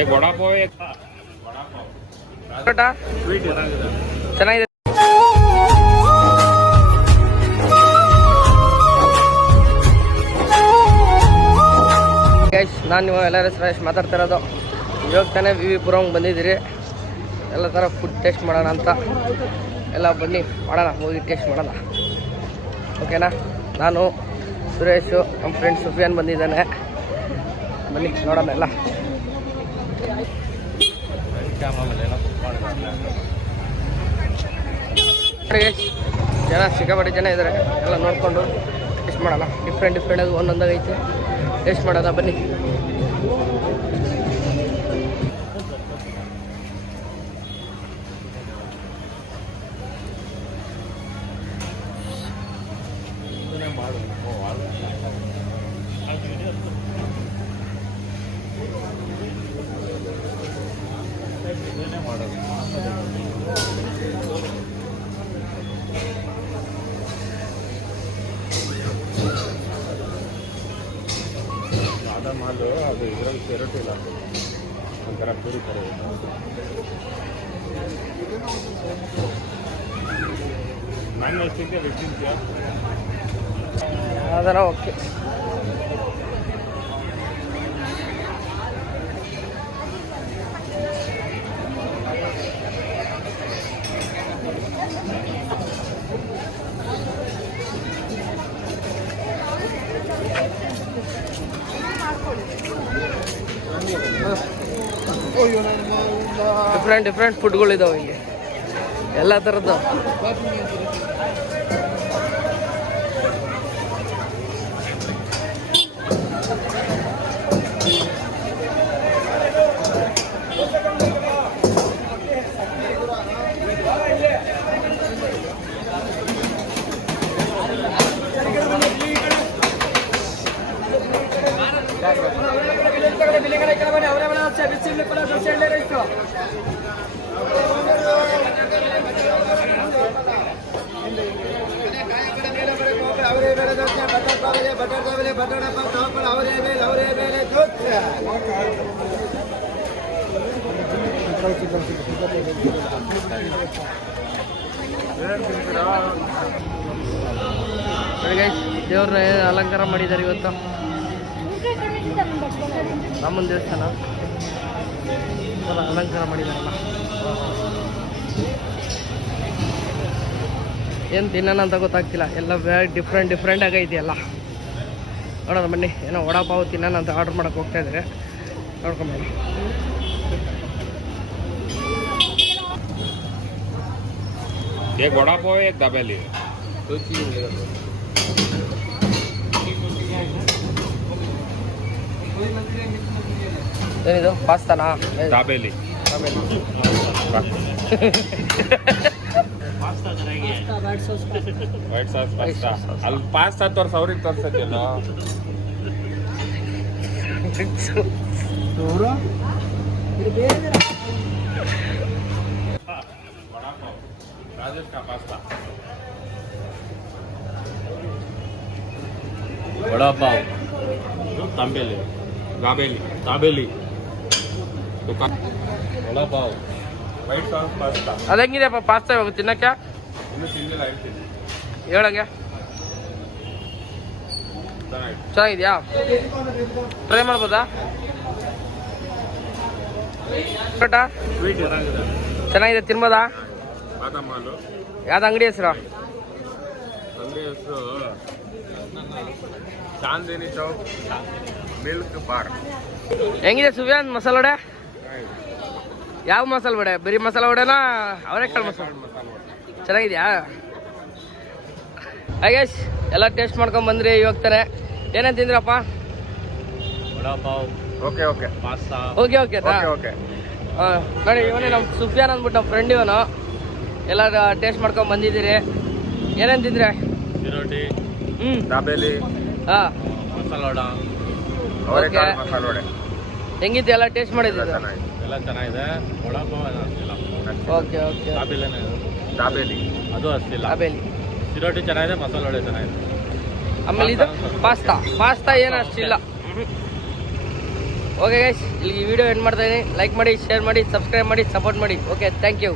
एक वड़ा पाव एक ಸ್ವೀಟ್ ಚೆನ್ನಾಗಿದೆ. ನಾನು ನೀವು ಎಲ್ಲರ ಶ್ರೇಷ್ ಮಾತಾಡ್ತಾ ಇರೋದು. ಇವಾಗ ತಾನೇ ವಿ ಪುರಂ ಬಂದಿದ್ದೀರಿ. ಎಲ್ಲ ಥರ ಫುಡ್ ಟೇಸ್ಟ್ ಮಾಡೋಣ ಅಂತ ಎಲ್ಲ ಬನ್ನಿ ಮಾಡೋಣ, ಹೋಗಿ ಟೇಸ್ಟ್ ಮಾಡೋಣ. ಓಕೆನಾ? ನಾನು ಸುರೇಶು, ನಮ್ಮ ಫ್ರೆಂಡ್ ಸುಫಿಯಾನ್ ಬಂದಿದ್ದಾನೆ. ಬನ್ನಿ ನೋಡೋಣ ಎಲ್ಲ. ಜನ ಸಿಕ್ಕಾಪಟ್ಟೆ ಜನ ಇದ್ದಾರೆ. ಎಲ್ಲ ನೋಡಿಕೊಂಡು ಟೇಸ್ಟ್ ಮಾಡೋಣ. ಡಿಫ್ರೆಂಟಾಗಿ ಒಂದೊಂದಾಗಿ ಐತೆ, ಟೇಸ್ಟ್ ಮಾಡೋಣ ಬನ್ನಿ. ಮಾಲು ಅದು ಇದರಲ್ಲಿ ಸೇರೋಟಿಲ್ಲ, ಒಂಥರ ಪೂರಿ ಥರ ನಾನು ಎಷ್ಟಿದ್ದೆ ವೆಜ್ಜಿದ್ಯಾ ಅದರ ಓಕೆ. ಡಿಫ್ರೆಂಟ್ ಫುಡ್ಗಳಿದಾವೆ ಇಲ್ಲಿ, ಎಲ್ಲ ಥರದ್ದು. ದೇವ್ರನ್ನ ಅಲಂಕಾರ ಮಾಡಿದ್ದಾರೆ ಇವತ್ತು. ರಾಮನ ದೇವಸ್ಥಾನ ಅಲಂಕಾರ ಮಾಡಿದಾರಲ್ಲ. ಏನು ತಿನ್ನೋಣ ಅಂತ ಗೊತ್ತಾಗ್ತಿಲ್ಲ, ಎಲ್ಲ ಡಿಫ್ರೆಂಟ್ ಆಗೈತಿಯಲ್ಲ. ನೋಡೋಣ ಬನ್ನಿ. ಏನೋ ವಡಾ ಪಾವ್ ತಿನ್ನೋಣ ಅಂತ ಆರ್ಡ್ರ್ ಮಾಡೋಕೆ ಹೋಗ್ತಾ ಇದ್ದಾರೆ, ನೋಡ್ಕೊಂಬನ್ನಿ. एक वड़ा पाव एक दाबेली, दो चीज मिलेगा. ಏನಿದು ಪಾಸ್ತಾನಾ? Dabeli white sauce pasta. ಅಲ್ಲಿ ಪಾಸ್ತಾ ತೋರ್ಸ, ಅವ್ರಿಗೆ ತೋರ್ಸತ್ತಿಲ್ಲ. राजेश का पास्ता, वड़ा पाव, तांबेली, दाबेली दुकान, vada pav, white sauce pasta. ಅದು ಹೆಂಗಿದೆಯಪ್ಪ ಪಾಸ್ತಾ ಇವಾಗ ತಿನ್ನಕ್ಕೆ? ಇನ್ನೂ ತಿಂದಿಲ್ಲ, ಹೇಳ್ತೀನಿ ಹೇಳಂಗೆ. ಚೆನ್ನಾಗಿದೆಯಾ? ಟ್ರೈ ಮಾಡ್ಬೋದಾ? ಸ್ವೀಟ್ ಚೆನ್ನಾಗಿದೆ, ತಿನ್ಬೋದಾ? ಬಾದಾಮ್ ಹಾಲು. ಯಾವ್ದು ಅಂಗಡಿ ಹೆಸರು? ಅಂಗಡಿ ಹೆಸರು ಚಾಂದಿನಿ ಚೌಕ್ ಮಿಲ್ಕ್ ಬಾರ್. ಹೆಂಗಿದೆ ಸುವ್ಯಾನ್ ಮಸಾಲೆ ವಡೆ? ಯಾವ ಮಸಾಲೆ ವಡೆ? ಬರೀ ಮಸಾಲೆ ವಡೆನಾ ಅವರೆಕಾಳು ಮಸಾಲೆ? ಚೆನ್ನಾಗಿದೆಯಾ? ಹಾಗೇಶ್ ಎಲ್ಲ ಟೇಸ್ಟ್ ಮಾಡ್ಕೊಂಡು ಬಂದ್ರಿ ಇವಾಗ ತಾನೆ. ಏನೇನು ತಿಂದ್ರಪ್ಪ? Vada pav. Okay pasta. Okay ನೋಡಿ, ಇವನೇ ನಮ್ಮ ಸುಫಿಯಾನ್ ಅಂದ್ಬಿಟ್ಟು ನಮ್ಮ ಫ್ರೆಂಡ್ ಇವನು. ಎಲ್ಲ ಟೇಸ್ಟ್ ಮಾಡ್ಕೊಂಡು ಬಂದಿದ್ದೀರಿ. ಏನೇನು ತಿಂದ್ರೆ? ಚಿರೋಟಿ, दाबेली, ಹಾಂ, ಮಸಾಲ ವಡ, ಅವರೆಕಾಳು ಮಸಾಲ ವಡೆ. ಹೆಂಗಿತ್ತು? ಎಲ್ಲ ಟೇಸ್ಟ್ ಮಾಡಿದ್ದೀವಿ. ಎಲ್ಲ ಚೆನ್ನಾಗಿದೆ. ವಡಾ ಪಾವ್ ಓಕೆ दाबेली ಅದು ಅಷ್ಟಿಲ್ಲ. दाबेली ಚಿರೋಟಿ ಚೆನ್ನಾಗಿದೆ, ಮಸಾಲ ವಡೆ ಚೆನ್ನಾಗಿದೆ. ಆಮೇಲೆ ಇದು ಪಾಸ್ತಾ ಏನು ಅಷ್ಟಿಲ್ಲ. ಓಕೆ ಗೈಸ್, ಇಲ್ಲಿ ಈ ವಿಡಿಯೋ ಎಂಡ್ ಮಾಡ್ತಾಯಿದ್ದೀನಿ. ಲೈಕ್ ಮಾಡಿ, ಶೇರ್ ಮಾಡಿ, ಸಬ್ಸ್ಕ್ರೈಬ್ ಮಾಡಿ, ಸಪೋರ್ಟ್ ಮಾಡಿ. Okay, thank you.